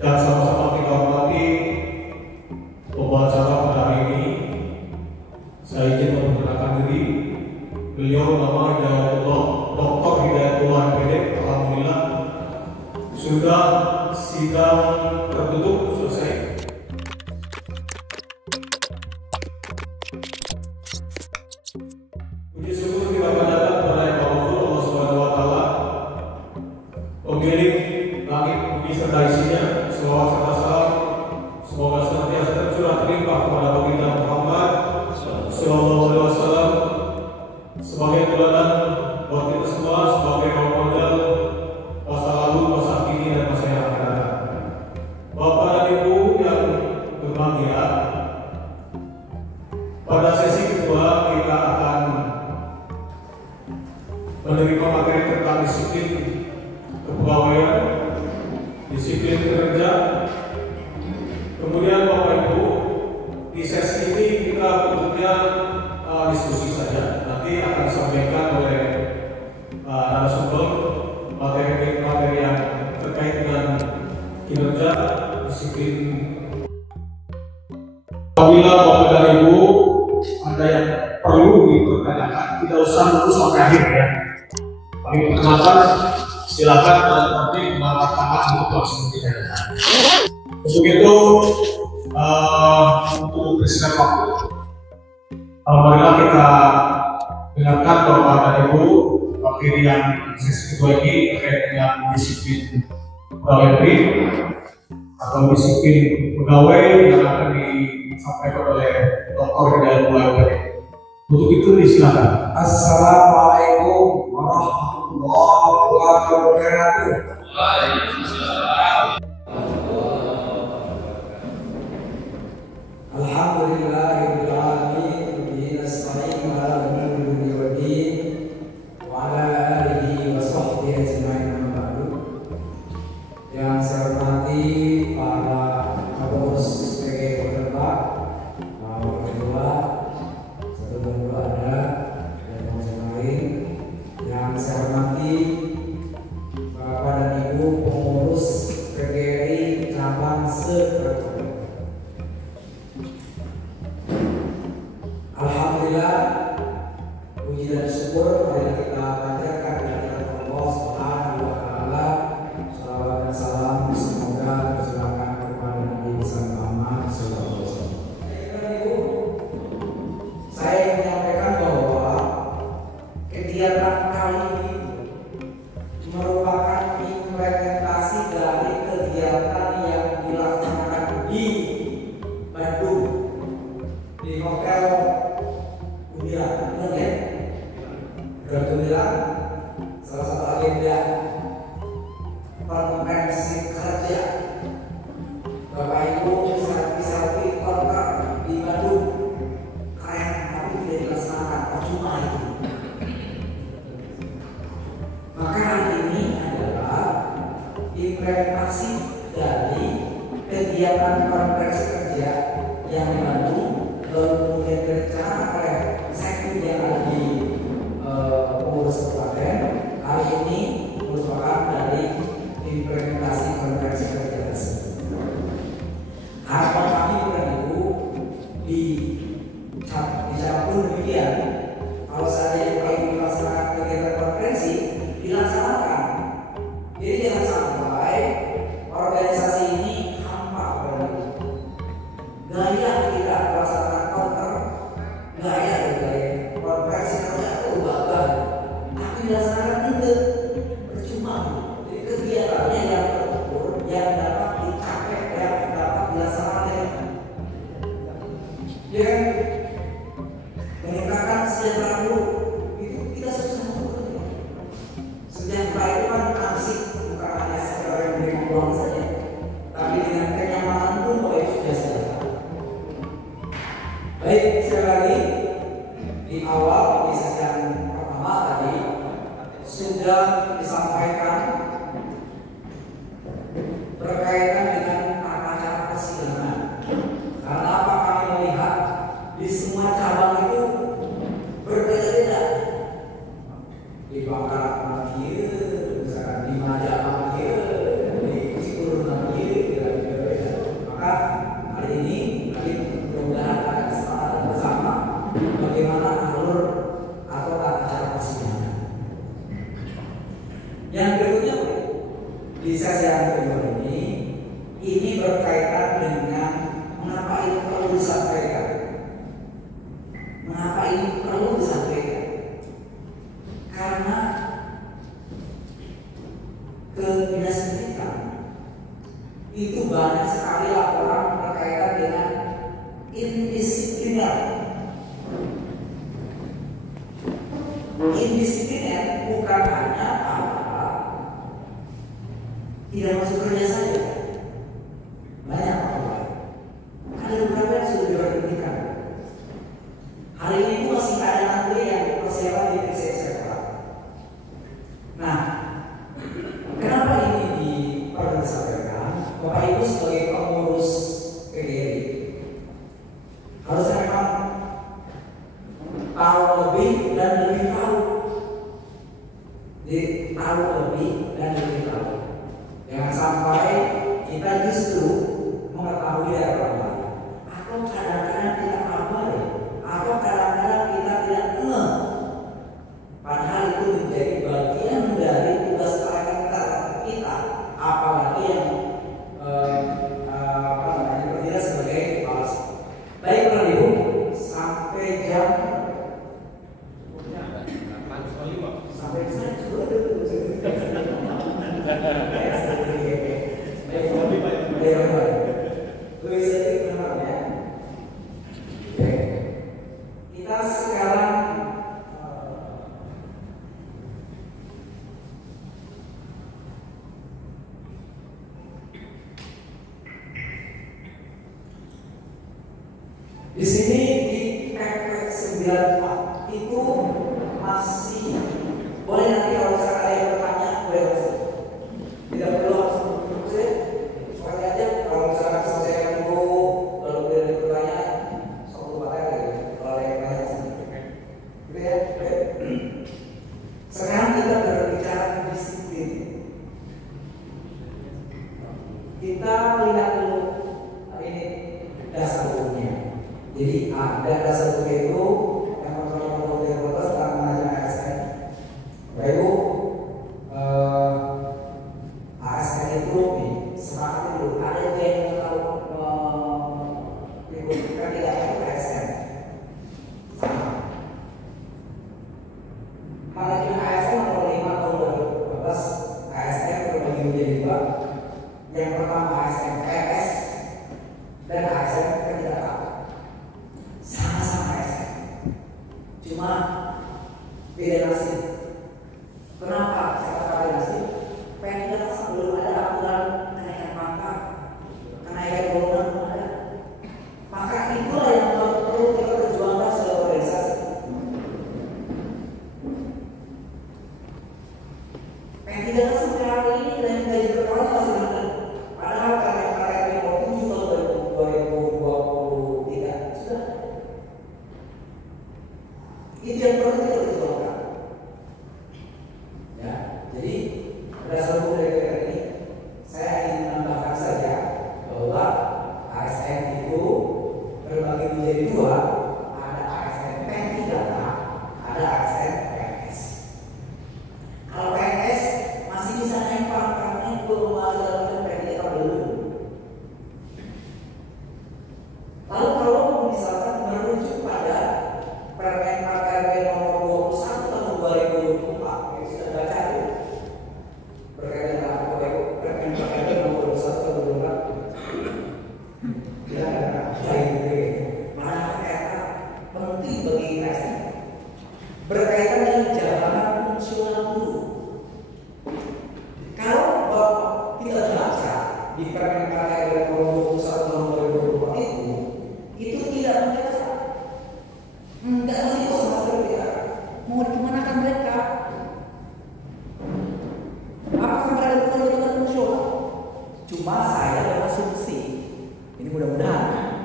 Dan sama-sama kita hormati pembacara pada hari ini. Saya izin memperkenalkan diri. Beliau nama Hidayatullah, Dr. Hidayatullah MPD. Alhamdulillah sudah sidang tertutup selesai. Puji syukur kita panjatkan kepada Yang Maha Kuasa Allah Subhanahu wa Ta'ala, pemilik langit bumi serta isinya. Selawat serta salam semoga senantiasa tercurah terlimpah kepada baginda Muhammad Sallallahu Alaihi Wasallam sebagai teladan buat kita semua, sebagai role model masa lalu, masa kini, dan masa yang akan datang. Bapak dan Ibu yang berbahagia, pada sesi kedua kita akan menerima materi tentang disiplin kepegawaian, disiplin kerja. Kemudian Bapak Ibu, di sesi ini kita bentuknya diskusi saja. Nanti akan disampaikan oleh narasumber materi-materi yang terkait dengan kinerja, disiplin. Apabila Bapak dan Ibu ada yang perlu dipertanyakan, tidak usah nunggu sampai akhir ya. Kami perkenalkan, silakan nanti mengangkat tangan untuk langsung ditanyakan. Untuk itu, untuk presiden waktu, marilah kita dengarkan Bapak dan Ibu materi yang sesi kedua ini terkait dengan disiplin pegawai negeri atau disiplin pegawai yang akan disampaikan oleh Dr. Hidayatullah MPD. Untuk itu disilakan. Assalamualaikum warahmatullahi wabarakatuh. Alhamdulillahirabbil alamin, bihi nasta'in ala umuri dunya waddin, wa ala alihi wa sahbihi ajma'in, amma ba'du. Yang saya hormati para pengurus PGRI Kota Pak Kedua, satu dan dua ada, dan yang lain. Yang saya hormati Bapak dan Ibu pengurus PGRI cabang Sekerto. Alhamdulillah, puji dan syukur marilah kita panjatkan kehadirat Allah Subhanahu wa Ta'ala. Salawat dan salam semoga tercurahkan kepada Nabi besar Muhammad sallallahu alaihi wasallam. Saya ingin menyampaikan bahwa kegiatan kali ini merupakan implementasi dari kegiatan yang dilaksanakan di Bandung di Hotel Gemilang, benar ya? Hotel Gemilang, salah satu agenda konferensi kerja Bapak Ibu selfie konter di Bandung. Keren, tapi tidak dilaksanakan, percuma itu. Maka hari ini adalah implementasi dari kegiatan konferensi kerja yang di Bandung, lalu kemudian direncanakan oleh sektor yang ada di pengurus kabupaten. Hari ini merupakan dari implementasi konferensi kerja tersebut. Harapan kami Bapak Ibu di pun demikian. Kalau saya ingin melaksanakan kegiatan konferensi, dilaksanakan. Jadi jangan sampai organisasi ini hampa Bapak Ibu. Gaya tidak Ini berkaitan dengan mengapa ini perlu disampaikan. Mengapa ini perlu disampaikan? Karena ke dinas pendidikan itu banyak sekali laporan berkaitan dengan indisipliner. Indisipliner bukan hanya apa tidak masuk kerja saja. Banyak orang. Ada beberapa yang sudah diberhentikan. Hari ini masih ada nanti yang persiapan di PCSK. Nah, kenapa ini perlu disampaikan? Bapak Ibu sebagai pengurus PGRI harusnya memang tahu lebih dan lebih tahu. Tahu lebih dan lebih tahu. Jangan sampai kita justru mengetahui dari orang lain, atau kadang-kadang kita abai, atau kadang-kadang kita tidak ngeh. Padahal itu menjadi bagian dari tugas kita, apalagi yang berdiri sebagai kepala sekolah. Baik Bapak Ibu, sampai jam sampai saya juga kita sekarang di sini di PP 94 itu masih boleh, nanti kalau misalkan ada yang bertanya boleh langsung, tidak perlu langsung semuanya aja. Kalau misalkan selesai dulu lalu boleh bertanya satu materi kalau ada yang bertanya gitu ya. Sekarang kita berbicara disiplin. Kita lihat dulu ini dasar hukumnya. Jadi ada dasar hukum itu yang pertama dari kota tentang manajemen ASN. Bapak Ibu, ASN itu nih semangat dulu. Ada yang tahu kan tidak ada ASN. Sama. Manajemen ASN nomor 5 tahun 2012, ASN terbagi menjadi 2. Yang pertama ASN PNS dan ASN tidak tahu. Sama-sama ASN, cuma beda nasib. Kenapa saya katakan beda nasib? PNS belum ada aturan kenaikan pangkat, kenaikan bonus belum ada. Maka itulah yang perlu kita perjuangkan sebagai organisasi. PNS sampai hari ini dan gaji berkawan masih ada. Padahal karya-karya yang mau tinggi tahun 2023 sudah. Itu yang perlu kita perjuangkan. Ya, jadi berdasarkan hukum dari PGRI ini, saya ingin menambahkan saja bahwa ASN itu terbagi menjadi 2. Ada ASN P3, ada ASN PNS. Kalau PNS masih bisa naik pangkatnya belum ada P3 belum. Lalu kalau misalkan merujuk pada Permen RB nomor 21 tahun 2024 yang sudah baca itu berkaitan dengan apa Bapak Ibu? Permen RB nomor 21 tahun 2024 tidak ada mana kata penting bagi kita berkaitan dengan jabatan fungsional guru. Kalau Bapak tidak baca di Permen RB nomor 21 tahun 2024 itu tidak menjelaskan. Enggak tahu itu sama sekali tidak. Mau dimanakan mereka? Apakah mereka bukan jabatan fungsional? Cuma saya berasumsi, ini mudah-mudahan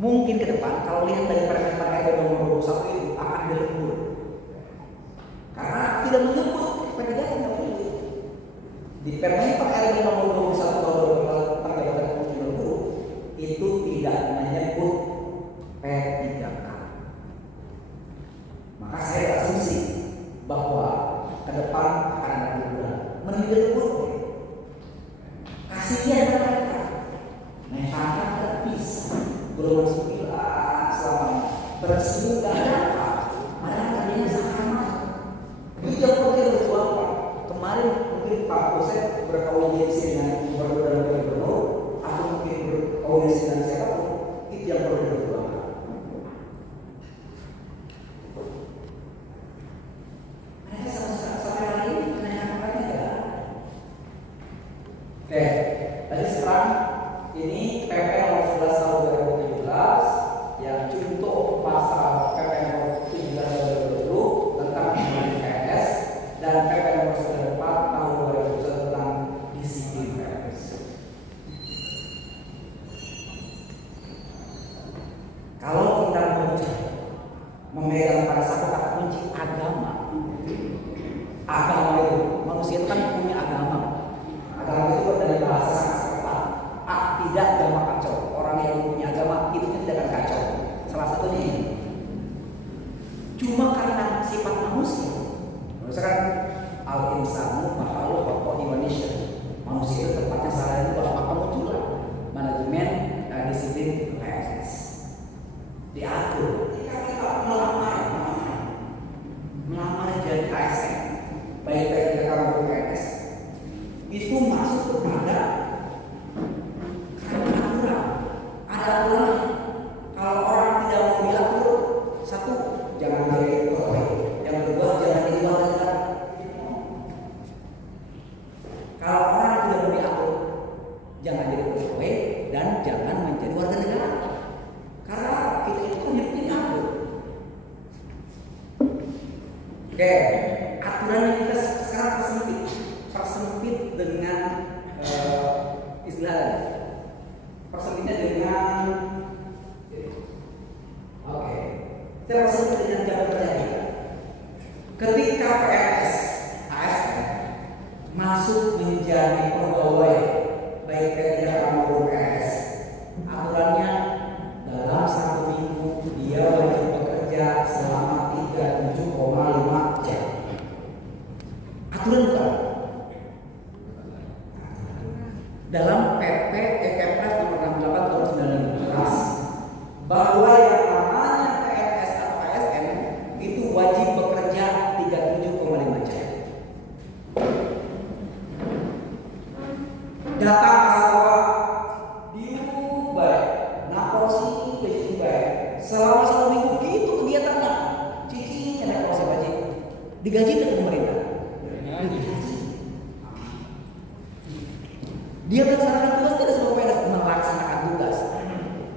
mungkin ke depan kalau lihat dari Permen RB nomor 21 itu akan dilembur. Karena tidak menyebut P3 yang terpilih. Di Permen RB nomor 21 tahun 2024 tentang jabatan fungsional guru itu tidak menyebut P3K. Maka saya berasumsi bahwa ke depan akan ada perubahan. Menilai pun kasihan mereka. bersih nggak ada apa, malah kerjanya sama. Dia pergi berjuang. Kemarin mungkin Pak Joseph berkoordinasi dengan gubernur dan gubernur, atau mungkin berkoordinasi dengan siapapun, itu yang perlu diperjuangkan. Sampai hari ini kenaikan apa tidak? Oke, tadi sekarang ini PP nomor 11 tahun 2017 yang contoh pasal PP nomor 17 tahun 2020 tentang PNS dan PP nomor 94 tahun 2021 tentang disiplin PNS. Kalau kita memegang pada satu kata kunci agama itu manusia itu kan punya agama. Agama itu dari bahasa Sanskerta. Tidak agama kacau. Orang yang punya agama itu tidak akan kacau. Salah satunya ini. Cuma karena sifat manusia. Misalkan al-insanu makhluk pokok Indonesia. Manusia itu tempatnya salah itu bahwa kemunculan manajemen disiplin PNS diatur. Ketika kita melamar jadi ASN, baik dari kamu PNS, itu masuk kepada aturan. Ada aturan. Kalau orang tidak mau diatur, satu, jangan jadi pegawai. Yang kedua, jangan jadi warga negara. Kalau orang tidak mau diatur, jangan jadi pegawai dan jangan menjadi warga negara. Karena kita itu kan hidup diatur. Oke, aturan yang kita sekarang persempit dengan istilahnya. Persempitnya dengan kita persempit dengan jam kerja kita. Ketika PNS, ASN masuk menjadi pegawai baik P3K maupun PNS, aturannya dalam 1 minggu dia wajib bekerja selama 37,5 jam. Aturan bukan? Dalam PP Kepres nomor 68 tahun 19 bahwa yang namanya PNS atau ASN itu wajib bekerja 37,5 jam. Data bahwa diubah, naprosi diubah selama 1 minggu gitu kegiatannya, cicinya naprosi wajib digaji dari pemerintah. Dia melaksanakan tugas tidak sebagai PNS, melaksanakan tugas.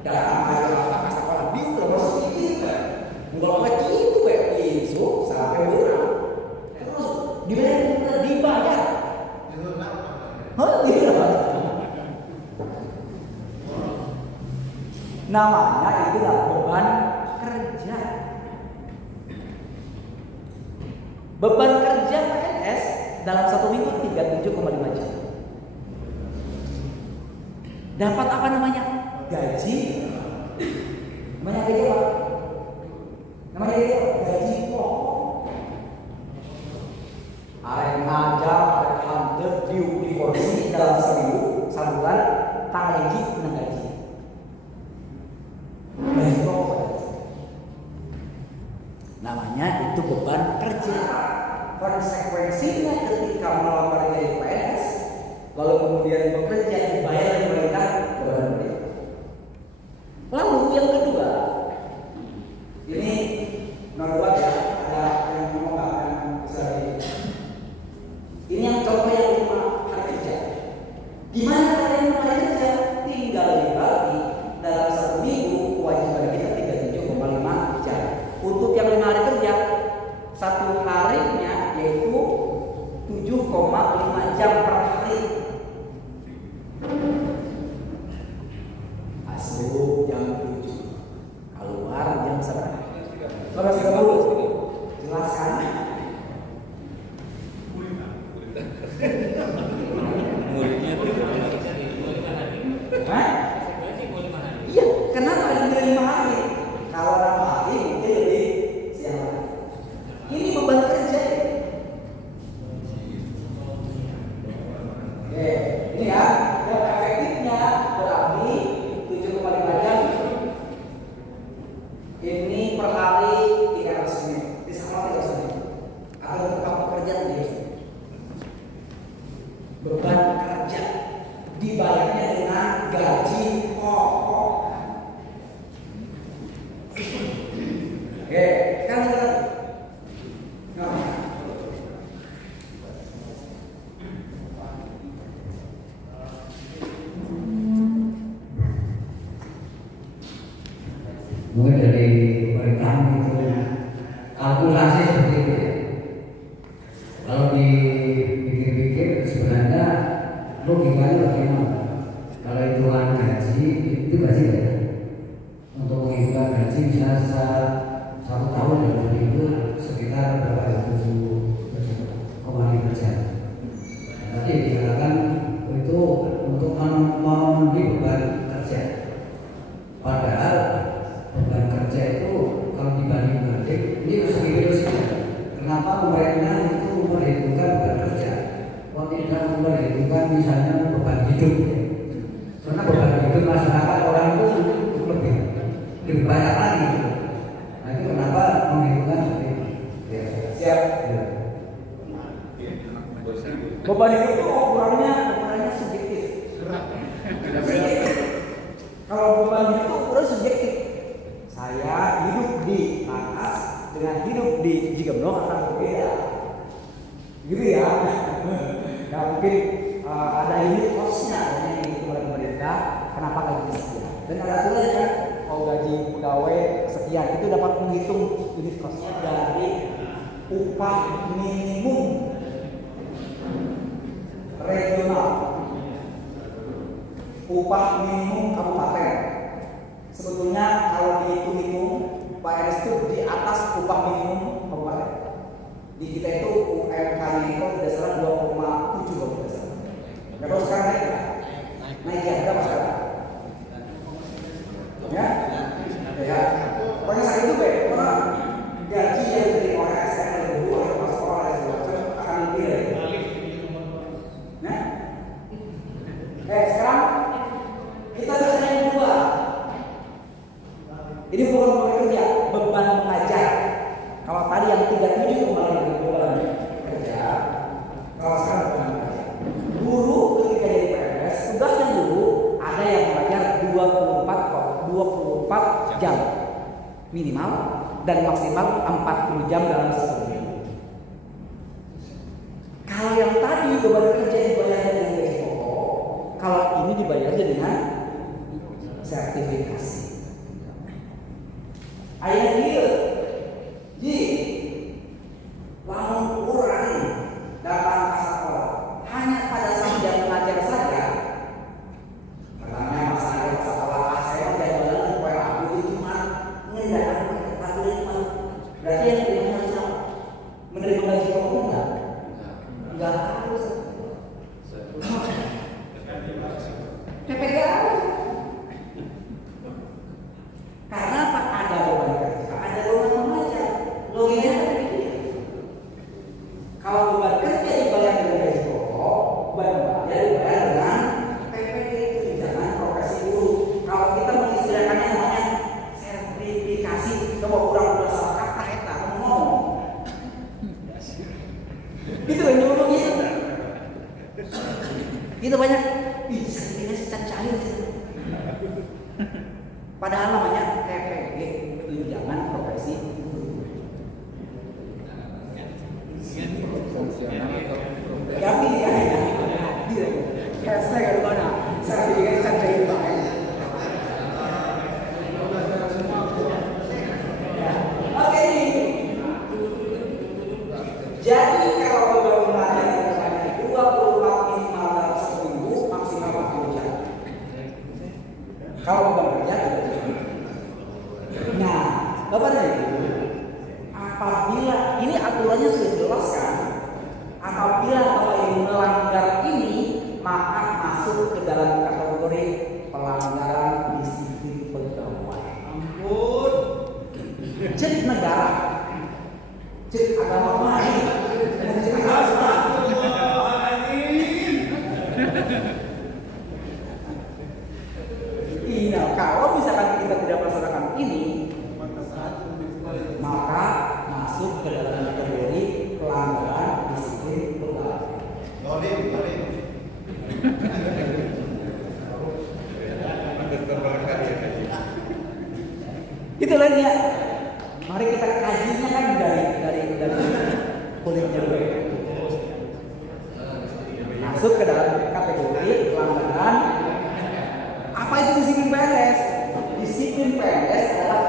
Datang ke sekolah, dia udah masuk kita. Enggak lagi itu isu sampai berapa? Terus dibayar. Namanya itu beban kerja. Beban kerja PNS dalam 1 minggu 37,5 jam. Dapat apa namanya? Gaji. Namanya gaji apa? Namanya gaji pokok. Arek ngajar, arek hunter, di kursi dalam seminggu, sebulan, tanggal gaji, menang gaji. Gaji pokok. Namanya itu beban kerja. Konsekuensinya ketika melamar jadi PNS, lalu kemudian bekerja dibayar oleh pemerintah, beban kerja. Lalu yang kedua, ini nomor 2 ya, ada yang ngomong akan besar ini. Ini yang contoh yang 5 hari kerja. Gimana kalian 5 hari kerja? Tinggal dibagi dalam 1 minggu kewajiban kita 37,5 jam. Untuk yang 5 hari kerja, 1 harinya yaitu 7,5 jam per hari. Mungkin dari pemerintah itu kalkulasi seperti itu ya. Kalau dipikir-pikir sebenarnya logikanya bagaimana? Kalau hitungan gaji itu gaji ya. Untuk menghitung gaji bisa satu tahun dalam itu sekitar berapa? 7,5%. Nanti dikatakan itu untuk memenuhi beban kerja. Padahal beban kerja itu kalau dibanding-banding ini segitu saja. Kenapa pemerintah itu memperhitungkan beban kerja? Kok tidak memperhitungkan misalnya beban hidup? Karena beban hidup masyarakat orang itu lebih banyak lagi. Nah itu kenapa menghitungkan seperti itu? Ya, siap. Ya. Beban hidup itu ukurannya subjektif. Kalau beban hidup itu ukuran subjektif. Saya hidup di atas dengan hidup di Cigemblong akan berbeda. Gitu ya. Nah mungkin ada unit cost-nya yang dihitung oleh pemerintah. Kenapa gaji sekian? Dan ada tulisnya kalau gaji pegawai sekian itu dapat menghitung unit cost-nya dari upah minimum regional, upah minimum kabupaten. Sebetulnya kalau dihitung-hitung Pak Enes itu di atas upah minimum kabupaten. Di kita itu UMK-nya itu tidak salah 2,7 kalau tidak salah. Nggak tahu sekarang naik ya, berapa sekarang? Ya, pokoknya saat itu karena gaji yang diterima oleh ASN oleh guru, oleh kepala sekolah, oleh segala macam akan lebih dari. Nah, sekarang kita bicara yang kedua. Ini bukan beban kerja, beban mengajar. Kalau tadi yang 37 kembali ke beban kerja, kalau sekarang beban mengajar. Guru ketika jadi PNS, tugasnya guru ada yang mengajar 24 jam minimal dan maksimal 40 jam dalam satu minggu. Kalau yang tadi beban kerja dibayar dengan gaji pokok, kalau ini dibayar dengan sertifikasi. Ayah dia, lamun kurang datang ke sekolah hanya pada saat dia mengajar saja. Karena masalah sekolah saya jalan kue aku itu cuma ngendakan aku cuma berarti yang terima siapa? Menerima gaji pokok enggak harus. PPKA. Karena apa? Ada beban kerja, ada beban mengajar. Logikanya ada begini. Kalau beban kerja dibayar dengan gaji pokok, beban mengajar dibayar dengan PPK itu jangan profesi guru. Kalau kita mengistilahkannya namanya sertifikasi, coba udah salah kata eta ngomong. Itu yang dulu gitu. Itu banyak. Ih, sertifikasi cacair sih. Padahal namanya TPG, tunjangan profesi guru. Tapi hashtag ada mana? Sertifikasi cacair banget. Oke nih. Jadi kalau beban mengajar itu 24 minimal dalam satu minggu, maksimal 40 jam. Kalau beban kerja tidak cukup. Nah, Bapak Ibu, apabila ini aturannya sudah dijelaskan, apabila Bapak Ibu melanggar ini, maka masuk ke dalam kategori pelanggaran disiplin pegawai. Ampun. Jadi negara, jadi agama lain, kalau misalkan kita tidak melaksanakan ini, maka masuk ke dalam kategori pelanggaran disiplin pegawai. Itu lagi ya. Mari kita kajinya kan dari kulitnya dulu. Masuk ke dalam kategori pelanggaran. Apa itu disiplin PNS? Disiplin PNS adalah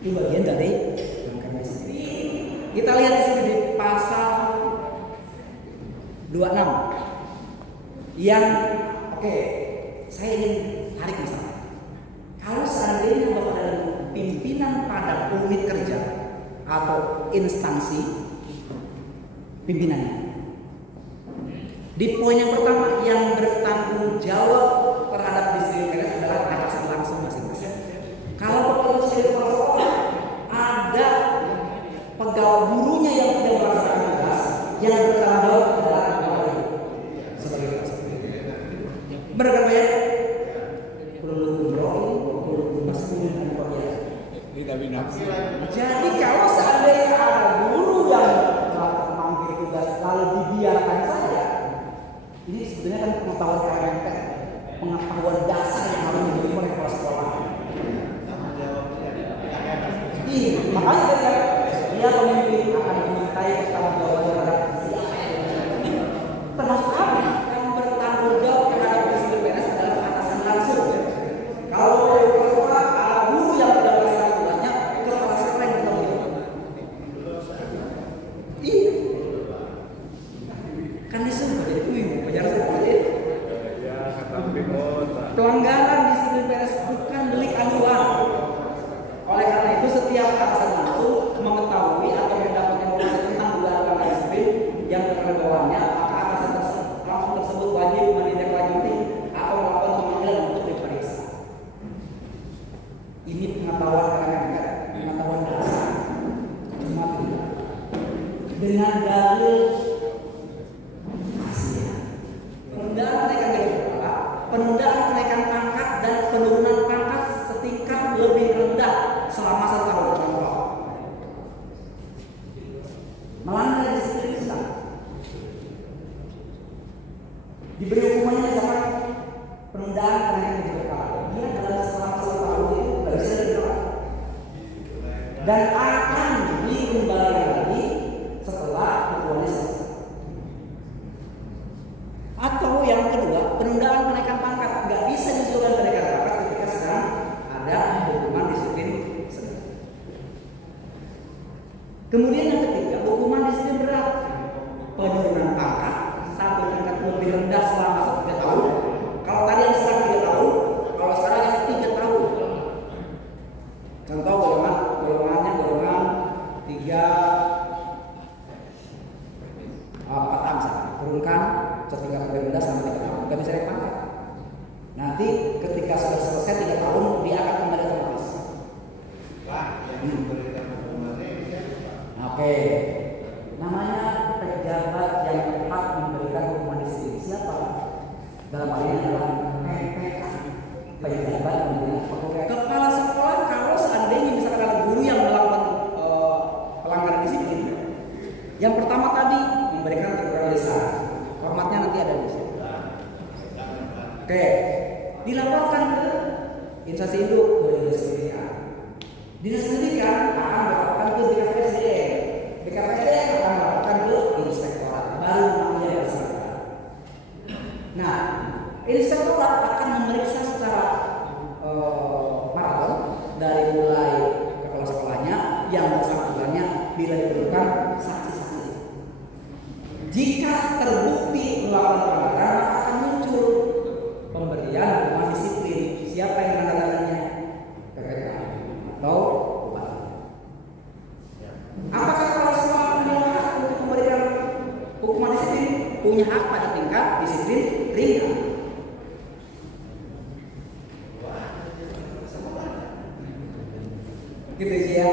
Itu bagian dari pelanggaran disiplin. Kita lihat di sini di pasal 26 yang saya ingin tarik misalnya. Kalau seandainya Bapak adalah pimpinan pada unit kerja atau instansi pimpinannya, di poin yang pertama yang bertanggung jawab terhadap disiplin adalah atasan langsung masing-masing. Kalau Bapak jadi kepala sekolah, ada pegawai gurunya yang tidak melaksanakan tugas, yang bertanggung jawab adalah kepala sebagai kepala. Berapa banyak? Jadi kalau seandainya ada guru yang memanggil tugas lalu dibiarkan saja, ini sebenarnya kan pengetahuan elemen, pengetahuan dasar yang harus dimiliki oleh kepala sekolah. Makanya kan dia pemimpin akan dimintai pertanggungjawaban terhadap termasuk apa yang bertanggung jawab terhadap disiplin PNS adalah atasan langsung. Kalau sekolah ada guru yang tidak melaksanakan tugasnya, kepala sekolah yang bertanggung jawab. Iya. Kan disuruh jadi pemimpin penjara seperti itu. Pelanggaran disiplin PNS bukan delik aduan. Oleh karena itu setiap atasan langsung mengetahui atau mendapat informasi tentang dugaan pelanggaran disiplin yang berada di bawahnya, maka atasan langsung tersebut wajib menindaklanjuti atau melakukan pemanggilan untuk diperiksa. Ini pengetahuan elemen, pengetahuan dasar. Cuma tidak dengan dalil penundaan kenaikan gaji kepala, penundaan kenaikan pangkat dan penurunan pangkat setingkat lebih rendah selama 1 tahun contoh. Melanggar disiplin Islam. Diberi hukumannya misalkan penundaan kenaikan gaji kepala. Dia adalah selama 1 tahun itu tidak bisa ditolak. Dan akan dikembalikan lagi setelah hukumannya selesai. Atau yang kedua, penundaan kenaikan pangkat nggak bisa disuruh kenaikan pangkat ketika sedang ada hukuman disiplin sedang. Kemudian yang ketiga, hukuman disiplin berat, penurunan pangkat sampai tingkat lebih rendah selama 3 tahun. Kalau tadi yang sedang 3 tahun, kalau sekarang yang 3 tahun. Contoh golongan 3 4A misalnya, turunkan setingkat lebih rendah sampai 3 tahun, nggak bisa naik pangkat. Nanti ketika sudah selesai 3 tahun, dia akan kembali otomatis. Oke, namanya pejabat yang berhak memberikan hukuman disiplin siapa? Dalam hal ini adalah PPK, pejabat pembina kepala sekolah. Kalau seandainya misalkan ada guru yang melakukan pelanggaran disiplin, yang pertama tadi memberikan teguran lisan, formatnya nanti ada di sini. Oke, dilaporkan ke instansi induk dinas pendidikan. Dinas pendidikan akan melaporkan ke BKPSDM. BKPSDM akan melaporkan ke inspektorat, baru namanya bersangkutan. Nah, inspektorat akan memeriksa secara paralel dari mulai kepala sekolahnya yang bersangkutannya bila diperlukan saksi-saksi. Jika terbukti melakukan pelanggaran, akan muncul pemberian hukuman disiplin. Siapa yang menandatangani? PPK atau bupati. Apakah kepala sekolah punya hak untuk memberikan hukuman disiplin? Punya hak pada tingkat disiplin ringan. Gitu ya.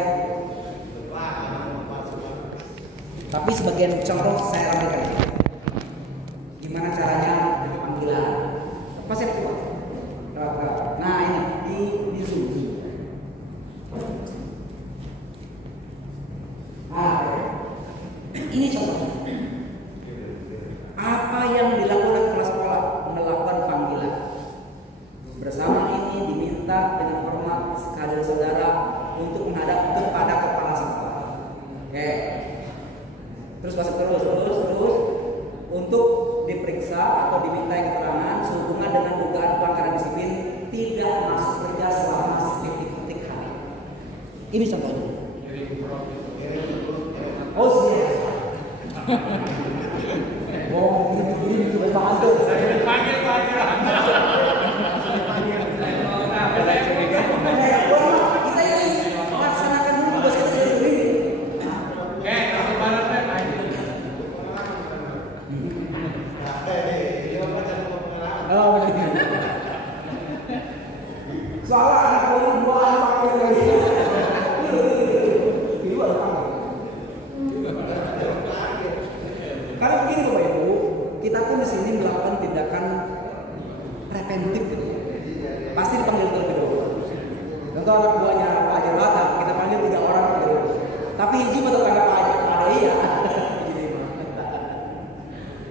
Tapi sebagian contoh saya rapikan. Gimana caranya panggilan? Pas yang keluar. Nah ini di zoom. Ini contohnya. Apa yang dilakukan kepala sekolah? Melakukan panggilan. Bersama ini diminta dengan hormat kader saudara untuk menghadap kepada kepala sekolah. Oke. Terus masuk terus. Ini contohnya. Oh iya. Mau ini coba bantu. Saya dipanggil Pak. Kita ini laksanakan dulu tugas kita sendiri. Soalnya anak orang dua anak pakai lagi. Karena begini Bapak Ibu, kita pun di sini melakukan tindakan preventif gitu. Pasti dipanggil terlebih dahulu. Contoh anak buahnya Pak Haji Lata, kita panggil 3 orang gitu. Tapi izin betul kagak Pak Haji, ada iya.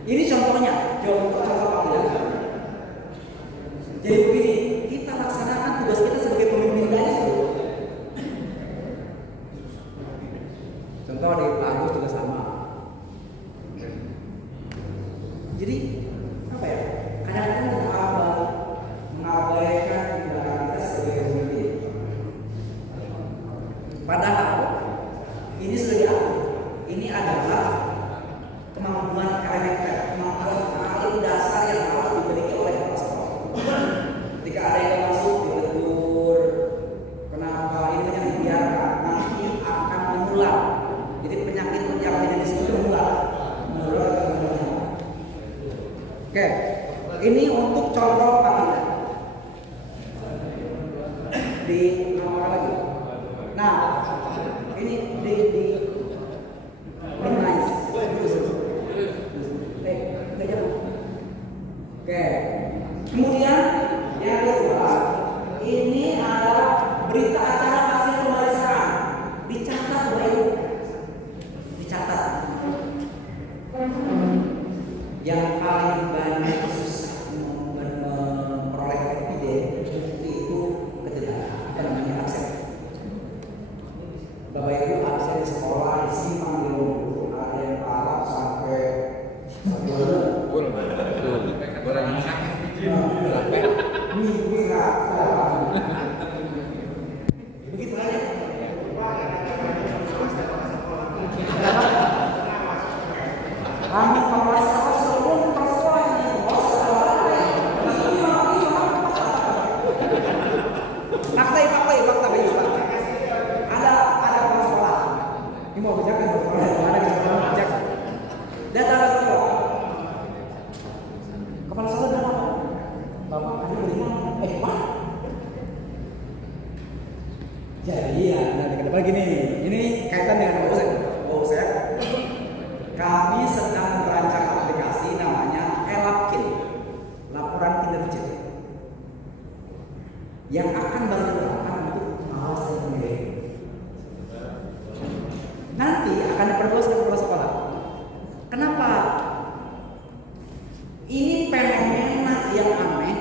Ini contohnya, contoh panggilan. Jadi begini, kita laksanakan tugas kita sebagai pemimpin aja. Contoh di Pak Agus juga sama. Jadi apa ya? Kadang-kadang kita mengabaikan tindakan kita sebagai pemimpin. Padahal ini sudah ini adalah kemampuan karakter, kemampuan paling dasar yang harus dimiliki oleh kepala sekolah. Ketika ada yang masuk ditegur, kenapa ini yang dibiarkan nanti akan menular. Jadi penyakit yang tidak disebut menular. Oke, ini untuk contoh panggilan. Di apa lagi? Nah, ini di nice. Oke, kemudian yang kedua, ini adalah berita acara hasil pemeriksaan. Dicatat baik, dicatat. Yang paling banyak susah memperoleh ide itu apa namanya absen. Bapak Ibu absen di sekolah disimpan di rumah, ada yang parah sampai begitu aja. Kami pemerintah sebelum persoalannya, fakta. Ada persoalan. Ini mau bicara persoalan, ada bicara. Data sekolah. Kepala sekolah berapa? Bapak tadi beriman, Pak. Jadi ya, nanti ke depan gini. Ini kaitan dengan saya. Kami sedang merancang aplikasi namanya Elapkin, laporan kinerja, yang akan digunakan untuk pengawas dan pembiayaan. Nanti akan diperluas ke kepala sekolah. Kenapa? Ini fenomena yang aneh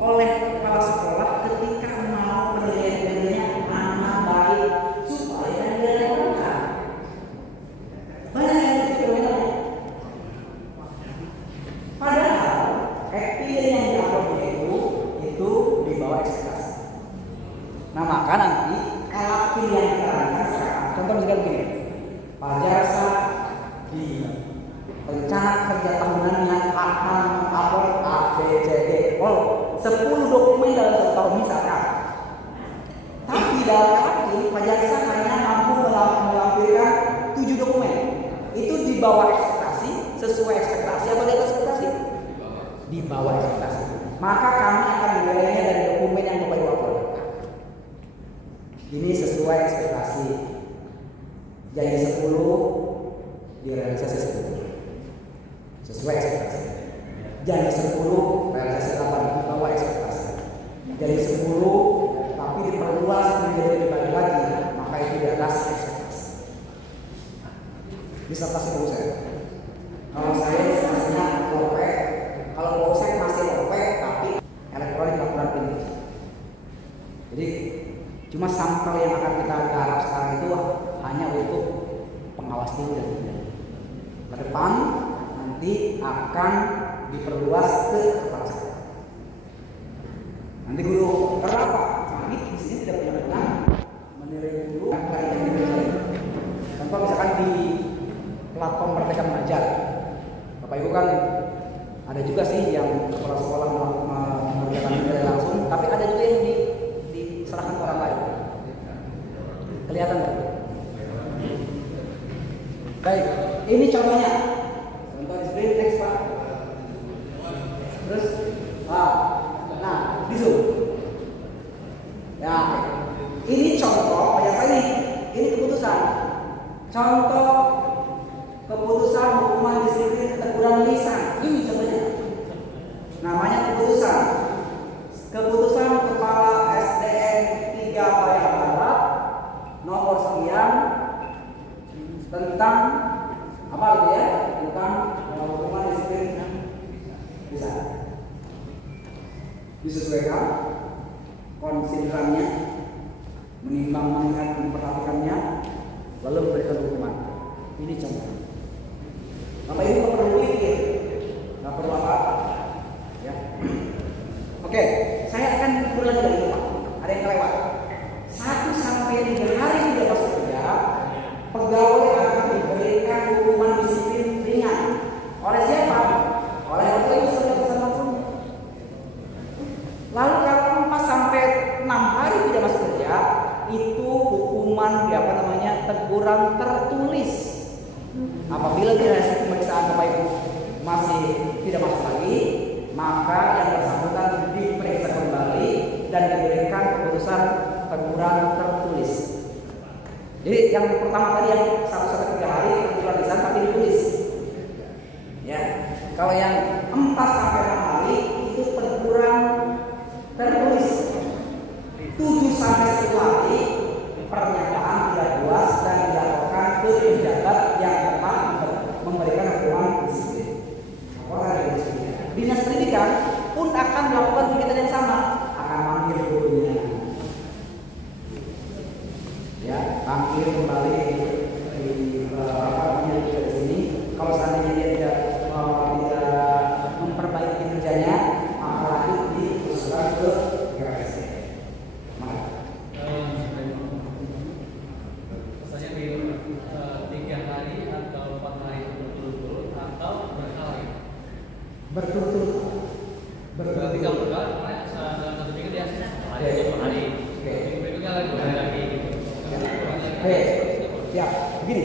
oleh kepala sekolah ketika mau penilaian mana baik supaya dia lakukan. Banyak yang berbeda. Padahal pilihan yang dilakukan itu di bawah ekspektasi. Nah maka nanti kalau pilihan kita rancang sekarang, contoh misalkan begini, Pak Jarsa di rencana kerja tahunan yang akan mengupload ABCD 10 dokumen dalam 1 tahun misalkan. Tapi dalam ini Pak Jarsa hanya mampu melampirkan 7 dokumen. Itu di bawah ekspektasi, sesuai ekspektasi atau di atas ekspektasi? Di bawah ekspektasi. Maka kami akan menilainya dari dokumen yang Bapak Ibu upload. Ini sesuai ekspektasi. Janji 10 direalisasi 10. Sesuai ekspektasi. Janji 10 realisasi 8 di bawah ekspektasi. Janji 10 tapi diperluas menjadi lebih baik lagi, maka itu di atas ekspektasi. Disertasi dulu saya. Kalau saya masihnya lopek, kalau polsek masih lopek tapi elektronik laporan ini. Jadi cuma sampel yang akan kita garap sekarang itu hanya untuk pengawas dulu dan tidak. Ke depan nanti akan diperluas ke kepala sekolah. Nanti guru kenapa? Kami di sini tidak punya kewenangan menilai Baik, ini contohnya. Contoh disiplin, next Pak. Terus, nah, di zoom. Ya, ini contoh, ini keputusan. Contoh keputusan hukuman disiplin teguran lisan. Ini contohnya. Namanya keputusan. Keputusan Kepala SDN 3 Barat nomor sekian tentang apa gitu ya? Tentang hukuman disiplin lisan. Disesuaikan konsiderannya, menimbang, melihat, memperhatikannya, lalu memberikan hukuman. Ini contoh. Bapak Ibu nggak perlu pikir, nggak perlu apa-apa, ya. Oke, saya akan ulangi dari itu, Pak. Ada yang kelewat. 1 sampai 3 hari tidak masuk kerja, pegawai akan diberikan hukuman disiplin ringan. Oleh siapa? Oleh otoritas langsung. Lalu kalau 4 sampai 6 hari tidak masuk kerja, itu hukuman teguran tertulis. Apabila di hasil pemeriksaan Bapak Ibu masih tidak masuk lagi, maka yang bersangkutan diperiksa kembali dan diberikan keputusan teguran tertulis. Jadi yang pertama tadi yang 1 sampai 3 hari teguran lisan tapi ditulis. Ya. Kalau yang 4 sampai 6 hari itu teguran tertulis. 7 sampai 10 hari pernyataan tidak puas dan dilaporkan ke pejabat yang telah memberikan hukuman disiplin. Dinas Pendidikan pun akan melakukan kegiatan yang sama, akan manggil gurunya. Ya, manggil kembali di sini. Kalau seandainya dia tidak memperbaiki kerjanya, apalagi diusulkan ke GRSD. Pesannya di 3 hari atau 4 hari berturut-turut atau berkala? Berturut-turut. Berarti kalau berkala, dalam 1 minggu dia hari atau 2 hari. Minggu berikutnya lagi 2 hari lagi. Ya, begini.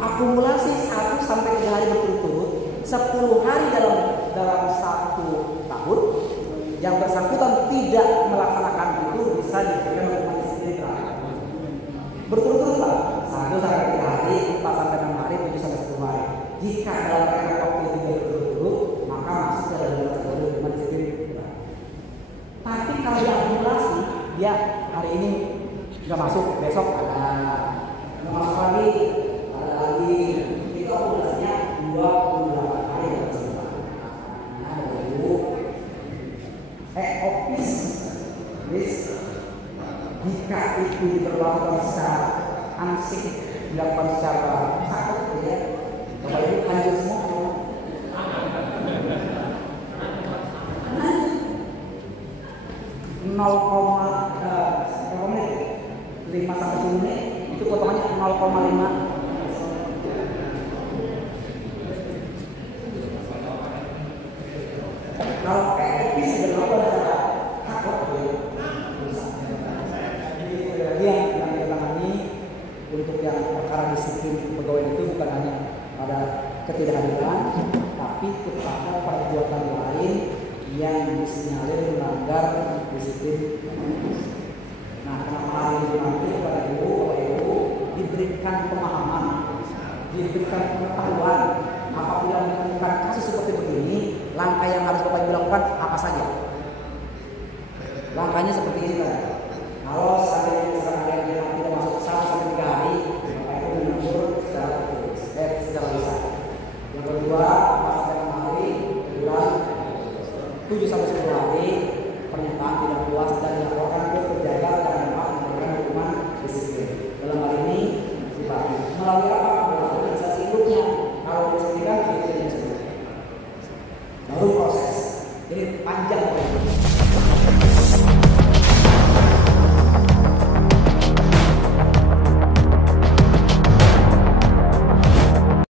Akumulasi 1 sampai 3 hari berturut-turut, 10 hari dalam 1 tahun, yang bersangkutan tidak melaksanakan itu bisa diberikan hukuman disiplin. Berturut-turut Pak, 1 sampai 3 hari, 4 sampai 6 hari, 7 sampai 10 hari. Jika dalam rangka waktu itu berturut-turut, maka masuk dalam kategori hukuman disiplin. Tapi kalau diakumulasi, dia hari ini nggak masuk, besok ada, nggak masuk lagi, ada lagi, itu akumulasinya 28 hari dalam sebulan. Nah, Ibu, office list jika itu diperlakukan secara ansih, dilakukan secara sakit, ya, Bapak Ibu lanjut semua. 0,5 sampai 10 menit itu potongannya 0,5. Kalau PFP sebenarnya ada hak yang ditangani untuk yang perkara disiplin pegawai itu bukan hanya pada ketidakhadiran, tapi kepada perbuatan lain yang disinyalir melanggar disiplin. Nah, kenapa hal ini diambil kepada Bapak Ibu diberikan pemahaman, diberikan pengetahuan apabila menemukan kasus seperti begini, langkah yang harus Bapak Ibu lakukan apa saja? Langkahnya seperti ini kan. Kalau seandainya misalkan ada yang tidak masuk 1 sampai 3 hari, Bapak Ibu menegur secara tertulis, secara lisan. Yang kedua, 4 sampai 6 hari, teguran. 7 sampai 10 hari, pernyataan tidak puas dan dilaporkan ke pejabat dan dapat memberikan hukuman disiplin. Dalam hal ini dibagi melalui apa? Melalui organisasi induknya. Kalau disebutkan itu yang disebut. Baru proses. Jadi panjang.